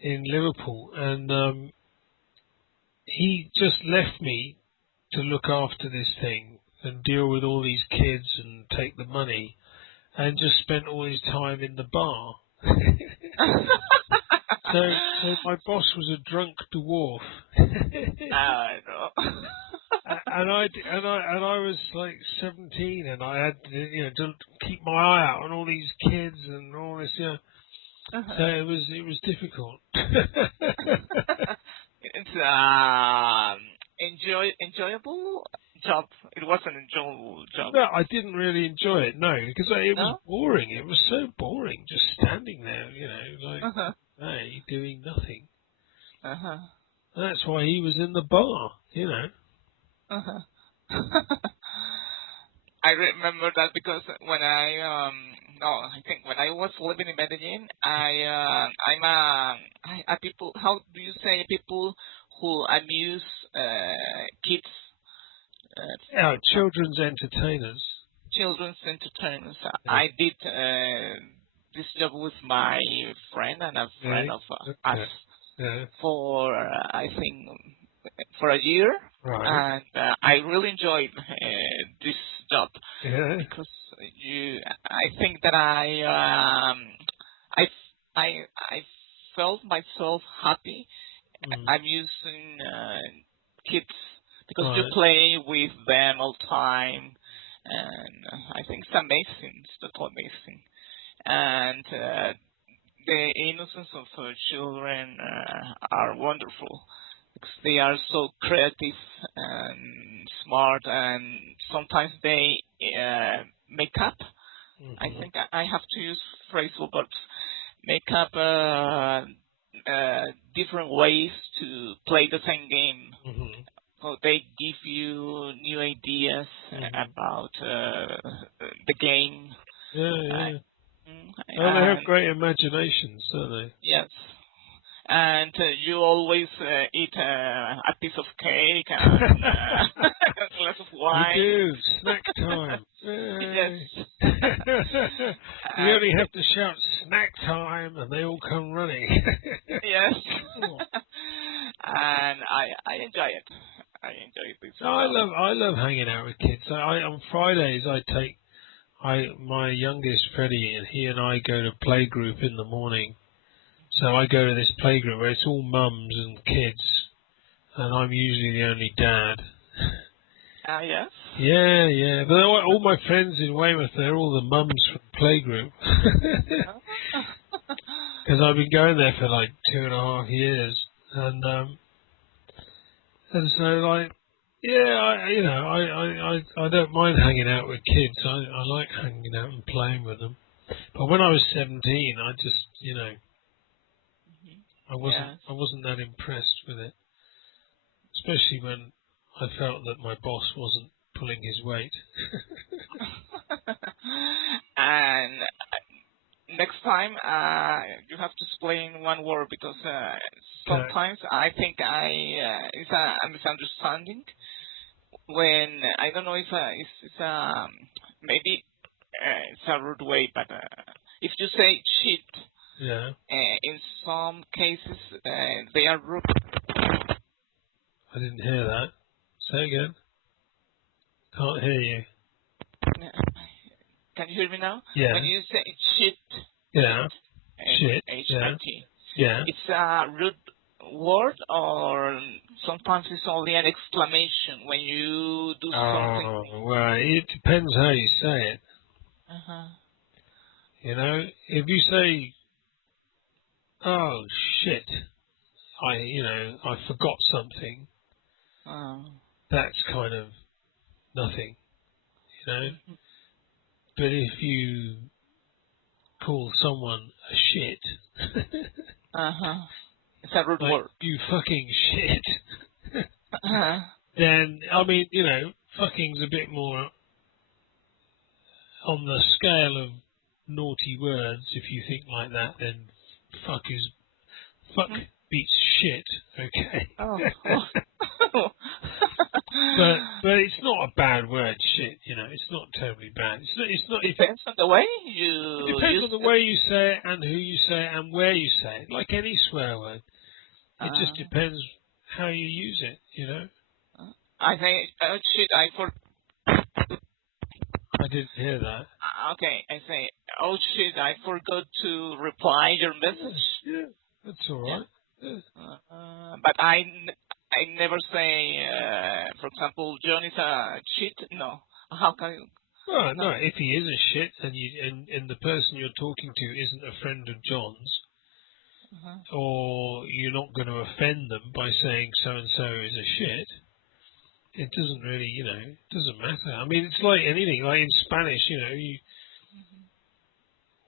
in Liverpool, and he just left me to look after this thing and deal with all these kids and take the money, and just spent all his time in the bar. So my boss was a drunk dwarf. I know. and I was like 17, and I had to keep my eye out on all these kids and all this, So it was difficult. It's enjoyable job. It was an enjoyable job. No, I didn't really enjoy it. No, because it was boring. It was so boring, just standing there, like hey, doing nothing. That's why he was in the bar, I remember that because when I think when I was living in Medellin, I'm a people. How do you say people who amuse kids? Children's entertainers. Children's entertainers. I did this job with my friend and a friend of us for I think for a year, and I really enjoyed this job because I think that I felt myself happy amusing kids because you play with them all the time, and I think it's amazing. It's totally amazing, and the innocence of children are wonderful because they are so creative and smart, and sometimes they make up. I think I have to use phrasal verbs. Make up different ways to play the same game. So they give you new ideas about the game. Yeah. Well, they have great imaginations, don't they? Yes. And you always eat a piece of cake and a glass of wine. You do. Snack time. Yes. You only have to shout snack time and they all come running. Yes. And I enjoy it. I enjoy this. I love hanging out with kids. On Fridays I take my youngest Freddie, and he and I go to playgroup in the morning. So I go to this playgroup where it's all mums and kids, and I'm usually the only dad. Yes? Yeah. But all my friends in Weymouth, they're all the mums from playgroup. Because I've been going there for like 2.5 years, and so like, I don't mind hanging out with kids. I like hanging out and playing with them. But when I was 17, I just, I wasn't that impressed with it, especially when I felt that my boss wasn't pulling his weight. And next time you have to explain one word because sometimes I think it's a misunderstanding when I don't know if it's maybe it's a rude way, but if you say shit, in some cases they are rude. I didn't hear that. Say again. Can't hear you. Can you hear me now? Yeah. When you say shit, shit, H-I-T, yeah. it's a rude word, or sometimes it's only an exclamation when you do something. Oh, well, it depends how you say it. You know, if you say, "Oh shit," I forgot something. That's kind of nothing, you know. But if you call someone a shit, it's a rude like, word. you fucking shit. Then I mean, fucking's a bit more on the scale of naughty words. If you think like that, then fuck beats shit. Okay. But it's not a bad word, shit. It's not terribly bad. It's not. It depends on the way you. It depends on the way you say it and who you say it and where you say it. Like any swear word, it just depends how you use it. I say, oh shit, I didn't hear that. Okay, I say, oh shit, I forgot to reply your message. Yeah, that's all right. Yeah. But I never say, for example, John is a shit. No, how can you? Well, no, if he is a shit and the person you're talking to isn't a friend of John's, or you're not going to offend them by saying so and so is a shit, it doesn't really, it doesn't matter. I mean, it's like anything. Like in Spanish,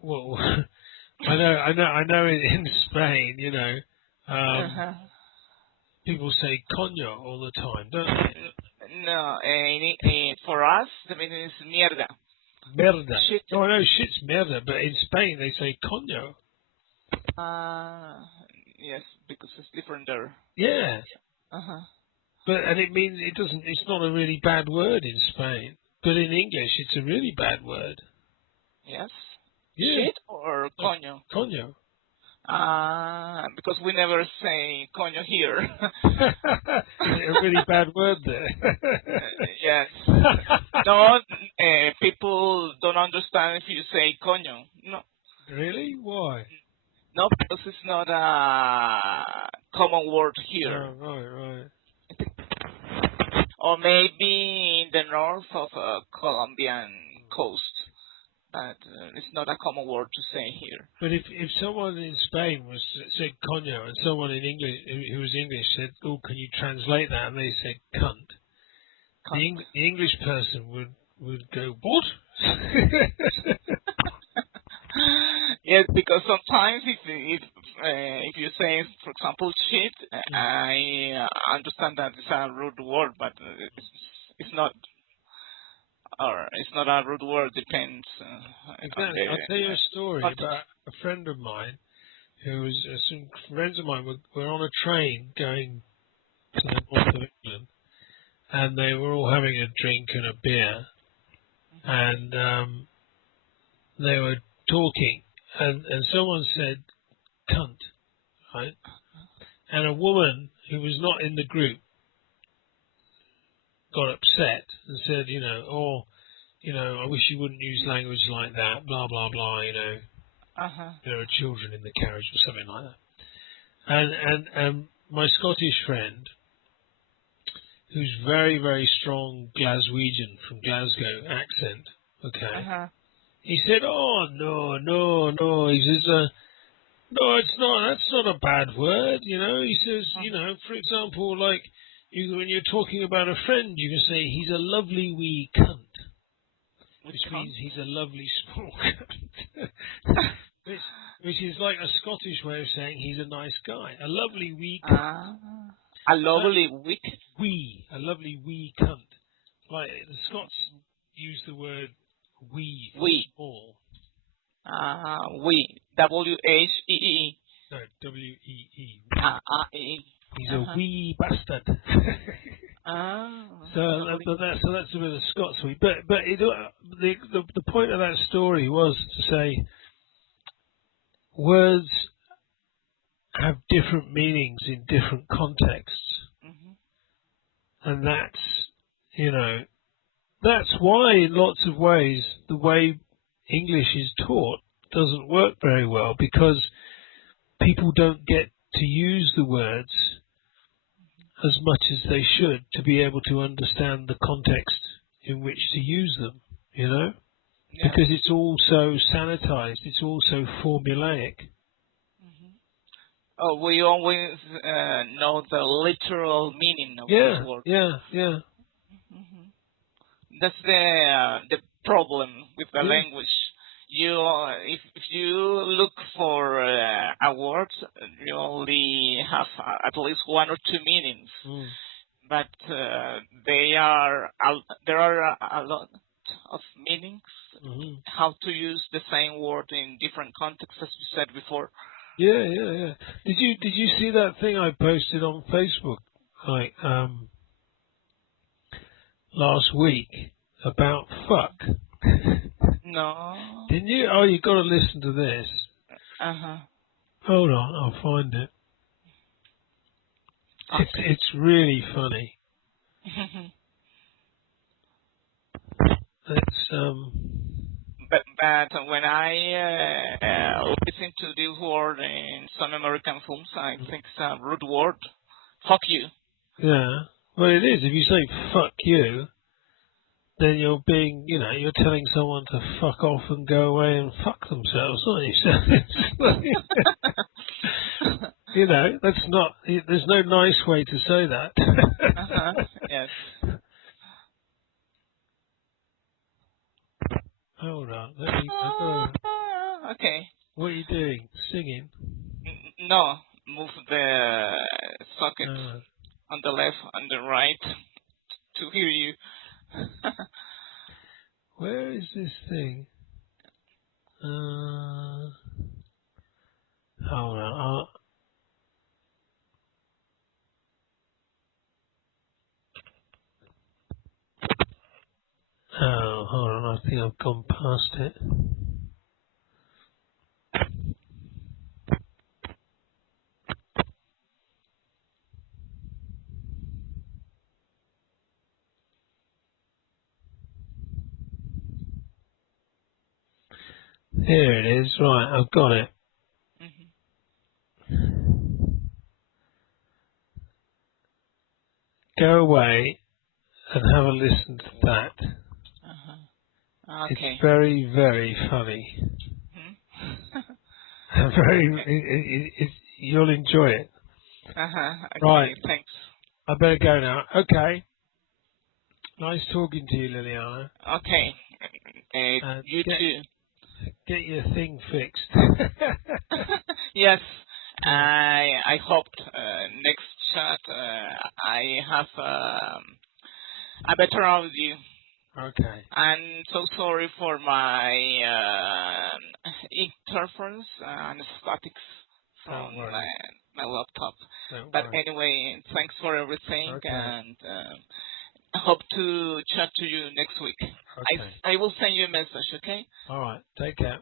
well, I know in Spain, people say coño all the time, don't they? No, for us, the meaning is mierda. Merda. Shit. No, I know shit's merda, but in Spain they say coño. Yes, because it's different there. Yeah. And it means it's not a really bad word in Spain. But in English it's a really bad word. Yes? Yeah. Shit or coño? Coño. Because we never say coño here. Is it a really bad word there? Yes. No, people don't understand if you say coño. No. Really? Why? No, because it's not a common word here. Oh, right. Or maybe in the north of Colombian coast. But it's not a common word to say here. But if someone in Spain said coño and someone in English who was English said, "Oh, can you translate that?" and they said cunt. The English person would go, "What?" Yes, because sometimes if you say, for example, shit, I understand that it's a rude word, but it's not. Or it's not a rude word. Depends. Exactly. I'll tell you a story about a friend of mine who was some friends of mine were on a train going to the north of England, and they were all having a drink and a beer, and they were talking, and someone said cunt, right? And a woman who was not in the group got upset and said, I wish you wouldn't use language like that, blah, blah, blah, there are children in the carriage or something like that. And my Scottish friend, who's very, very strong Glaswegian from Glasgow accent, okay, he said, oh, no, he says, no, it's not, that's not a bad word, he says, for example, like, when you're talking about a friend, you can say, he's a lovely wee cunt. Which means he's a lovely small cunt. which is like a Scottish way of saying he's a nice guy. A lovely wee cunt. A lovely wee? A lovely wee cunt. Like the Scots use the word wee. Small. We. W-H-E-E. No, W-E-E. E. He's a wee bastard. So that's a bit of Scotsy. But the point of that story was to say words have different meanings in different contexts, and that's why in lots of ways the way English is taught doesn't work very well, because people don't get to use the words as much as they should to be able to understand the context in which to use them, because it's all so sanitized, it's all so formulaic. Oh, we always know the literal meaning of this word. Yeah. That's the problem with the language. If you look for a word, you only have at least one or two meanings. But there are a lot of meanings. How to use the same word in different contexts, as you said before. Yeah. Did you see that thing I posted on Facebook last week about fuck? No. Didn't you? Oh, you got to listen to this. Hold on, I'll find it. It's really funny. It's But when I listen to this word in some American films, I think it's a rude word. Fuck you. Yeah. Well, it is. If you say fuck you, then you're being, you're telling someone to fuck off and go away and fuck themselves, aren't you? That's not. There's no nice way to say that. Yes. Hold on. Let me go. Okay. What are you doing? Singing? No. Move the socket on the left and the right to hear you. Where is this thing? Hold on. Hold on. I think I've gone past it. Here it is. Right, I've got it. Go away and have a listen to that. Okay. It's very, very funny. You'll enjoy it. Okay, right. Thanks. I better go now. Okay. Nice talking to you, Liliana. Okay. You too. Get your thing fixed. Yes. I hope next chat I have a better audio. Okay. I'm so sorry for my interference and statics from my laptop. But anyway, thanks for everything, and I hope to chat to you next week. Okay. I will send you a message, okay? All right. Take care.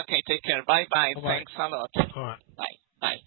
Okay, take care. Bye-bye. Bye-bye. Thanks a lot. All right. Bye. Bye.